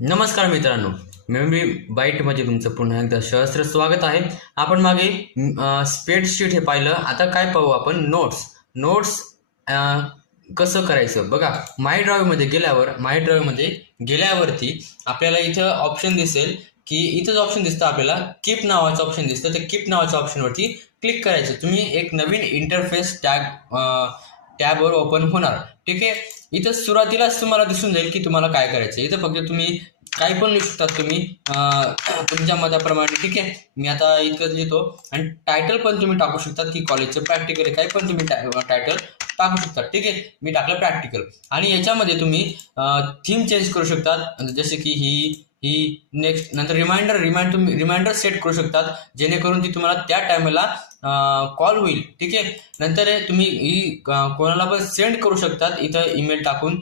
नमस्कार मित्रांनो, मेमरी बाईटमध्ये तुमचं पुन्हा एकदा सहस्त्र स्वागत आहे. आपण मागे स्प्रेडशीट हे पाहिलं. आता काय पाहू आपण? नोट्स कसं करायचं बघा. माय ड्राईव्हमध्ये गेल्यावरती आपल्याला इथं ऑप्शन दिसेल की इथंच ऑप्शन दिसतं आपल्याला, कीप नावाचं ऑप्शन दिसतं. त्या कीप नावाच्या ऑप्शनवरती क्लिक करायचं. तुम्ही एक नवीन इंटरफेस टॅबवर ओपन होणार. ठीक आहे. इथं सुरुवातीलाच तुम्हाला दिसून जाईल की तुम्हाला काय करायचं. इथं फक्त तुम्ही काही पण लिहू शकतात तुम्ही तुमच्या मताप्रमाणे. ठीक आहे. मी आता इतकं लिहितो आणि टायटल पण तुम्ही टाकू शकतात की कॉलेजचं प्रॅक्टिकल आहे, काही पण तुम्ही टायटल टाकू शकतात. ठीक आहे. मी टाकलं प्रॅक्टिकल आणि याच्यामध्ये तुम्ही थीम चेंज करू शकतात, जसे की ही नेक्स्ट. नंतर रिमाइंडर सेट करू शकतात जेणेकरून ती तुम्हाला त्या टायमाला कॉल होईल. ठीक आहे. नंतर तुम्ही ही कोणाला पण सेंड करू शकतात. इथं ईमेल टाकून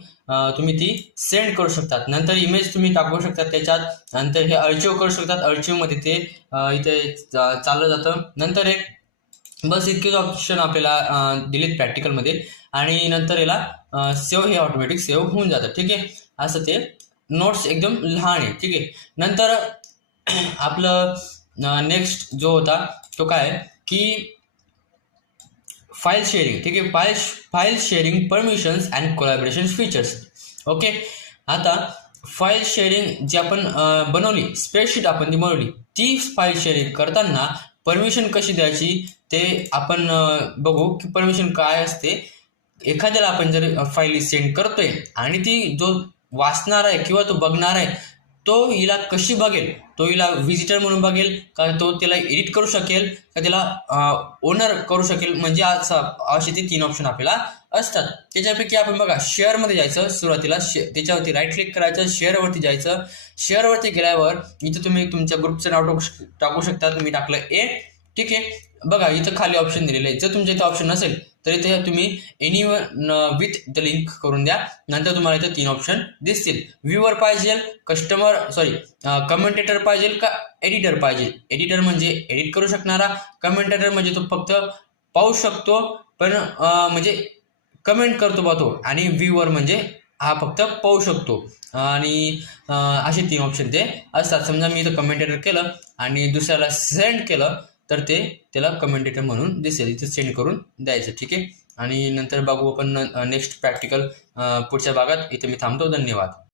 तुम्ही ती सेंड करू शकतात. नंतर इमेज तुम्ही टाकू शकतात त्याच्यात. नंतर हे अर्चिव्ह करू शकतात. अर्चिव्हमध्ये ते इथे चाललं जातं. नंतर एक बस इतकेच ऑप्शन आपल्याला दिलेत प्रॅक्टिकलमध्ये. आणि नंतर याला सेव्ह हे ऑटोमॅटिक सेव्ह होऊन जातं. ठीक आहे. असं ते नोट्स एकदम लहान आहे. ठीक आहे. नंतर आपलं नेक्स्ट जो होता तो काय की फाईल शेअरिंग. ठीक आहे. File sharing permissions and collaboration features. Okay. आता फाईल शेअरिंग जी आपण बनवली, स्प्रेडशीट आपण ती बनवली, ती फाईल शेअरिंग करताना परमिशन कशी द्यायची ते आपण बघू की परमिशन काय असते. एखाद्याला आपण जर फाईल सेंड करतोय आणि ती जो वाचणार आहे किंवा तो बघणार आहे तो हिला कशी बघेल, तो हिला व्हिजिटर म्हणून बघेल का, तो त्याला एडिट करू शकेल का, त्याला ओनर करू शकेल. म्हणजे असे ते 3 ऑप्शन आपल्याला असतात. त्याच्यापैकी आपण बघा शेअरमध्ये जायचं. सुरुवातीला त्याच्यावरती राईट क्लिक करायचं, शेअरवरती जायचं. शेअरवरती गेल्यावर इथं तुम्ही तुमच्या ग्रुपचं नाव टाकू शकता. मी टाकलं ए. ठीक आहे. बघा इथं खाली ऑप्शन दिलेलं आहे. जर तुमच्या इथं ऑप्शन नसेल तर इथे तुम्ही एनीवन विथ द लिंक करून द्या. नंतर तुम्हाला इथे 3 ऑप्शन दिसतील. व्ह्यूअर पाहिजे, कमेंटेटर पाहिजे का एडिटर पाहिजे. एडिटर म्हणजे एडिट करू शकणारा, कमेंटेटर म्हणजे तो फक्त पाहू शकतो पण म्हणजे कमेंट करतो बा तो, आणि व्ह्यूअर म्हणजे हा फक्त पाहू शकतो. आणि असे 3 ऑप्शन ते असतात. समजा मी इथं कमेंटेटर केलं आणि दुसऱ्याला सेंड केलं तर ते त्याला कमेंटेटर म्हणून दिसेल. इथे सेंड करून द्यायचं. ठीक आहे. आणि नंतर बघू आपण नेक्स्ट प्रॅक्टिकल पुढच्या भागात. इथे मी थांबतो. धन्यवाद.